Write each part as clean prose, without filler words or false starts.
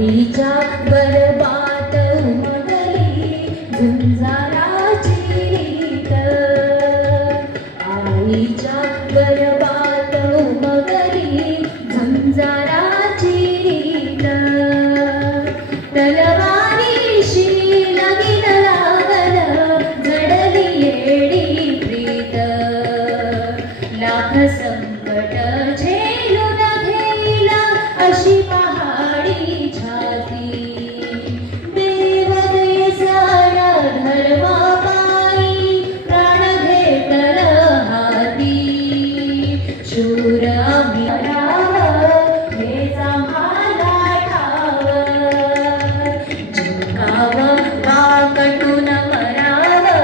आईच्या गर्भात उमगली झुंजाराची रीत, आईच्या गर्भात उमगली झुंजाराची रीत, तलवारीशी लगीन लागल जडली येडी प्रीत, लाख संकट झेलून घेईला अशी पहाडी छाती, देव देसाळ धर्माबाई प्राण घेतल हाती, शूर आम्ही राहावं हेच आम्हाला ठावं, जिंकावं वा कटून मरावं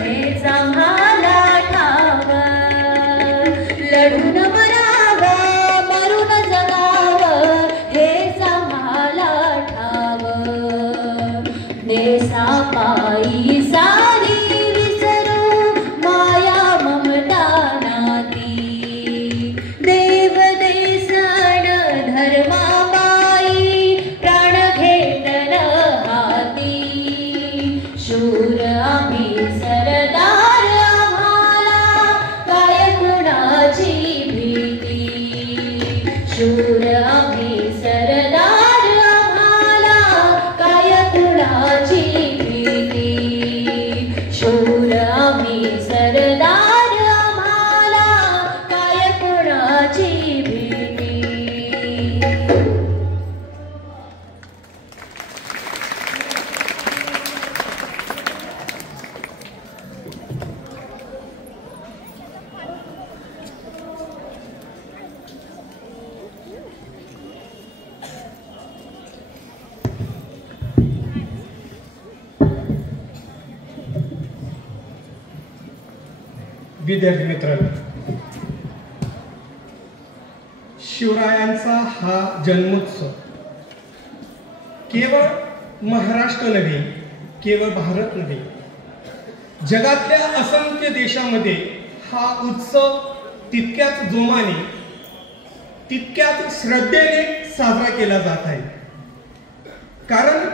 हेच आम्हाला ठावं, लढून मरावं मरून जगावं हेच आम्हाला ठावं, देशापायी सारी विसरू माया ममता नाती, देव देसाळ धर्माबाई प्राण घेतल हाती, शूर आम्ही सरदार आम्हाला काय कुणाची भीती, शूर आम्ही सरदार आम्हाला काय कुणाची भीती, शूर आम्ही सरदार आम्हाला काय कुणाची भीती. विद्यार्थी मित्रांनो, शिवरायांचा हा जन्मोत्सव केवळ महाराष्ट्र नव्हे, केवळ भारत नव्हे, जगातल्या असंख्य देशामध्ये हा उत्सव तितक्याच जोमाने, तितक्याच श्रद्धेने साजरा केला जात आहे. कारण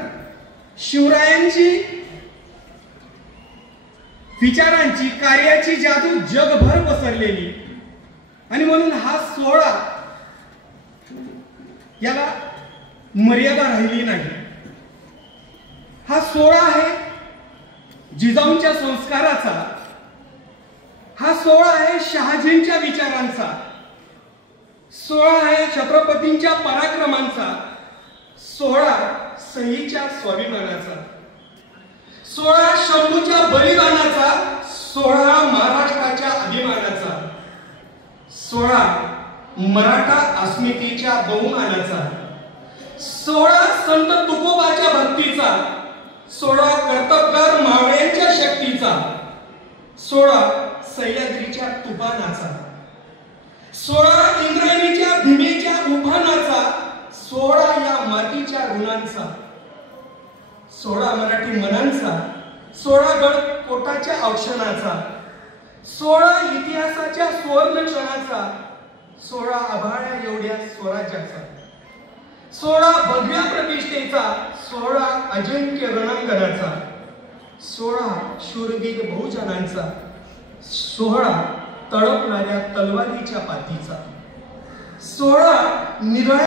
शिवरायांची विचारांची, कार्याची जादू जगभर पसरलेली, आणि म्हणून हा सोहळा याला मर्यादा राहिली नाही. हा सोहळा आहे जिजाऊंच्या संस्काराचा, हा सोहळा आहे शहाजींच्या विचारांचा, सोहळा आहे छत्रपतींच्या पराक्रमांचा, सोहळा सईच्या स्वाभिमानाचा, सोहळा शंभूच्या बलिदानाचा, सोहळा महाराष्ट्राच्या अभिमानाचा, सोहळा मराठा अस्मितेच्या बहुमानाचा, सोहळा संत तुकोबाच्या भक्तीचा, सोहळा कर्तबगार मावळ्यांच्या शक्तीचा, सोहळा सह्याद्रीच्या तुफानाचा, सोहळा इंद्रायणीच्या भीमेच्या उफानाचा, सोहळा या मातीच्या ऋणांचा, सोहळा मराठी मनांचा, सोहळा गड कोटाच्या औक्षणाचा, सोहळा इतिहासाच्या सुवर्ण क्षणाचा, सोहळा आभाळ्या एवढ्या स्वराज्याचा, सोहळा भगव्या प्रतिष्ठेचा, सोहळा अजिंक्य रणांगणाचा, सोहळा शूरवीर बहुजनांचा, सोहळा तळपणाऱ्या तलवारीच्या पातीचा, सोहळा निराळ्या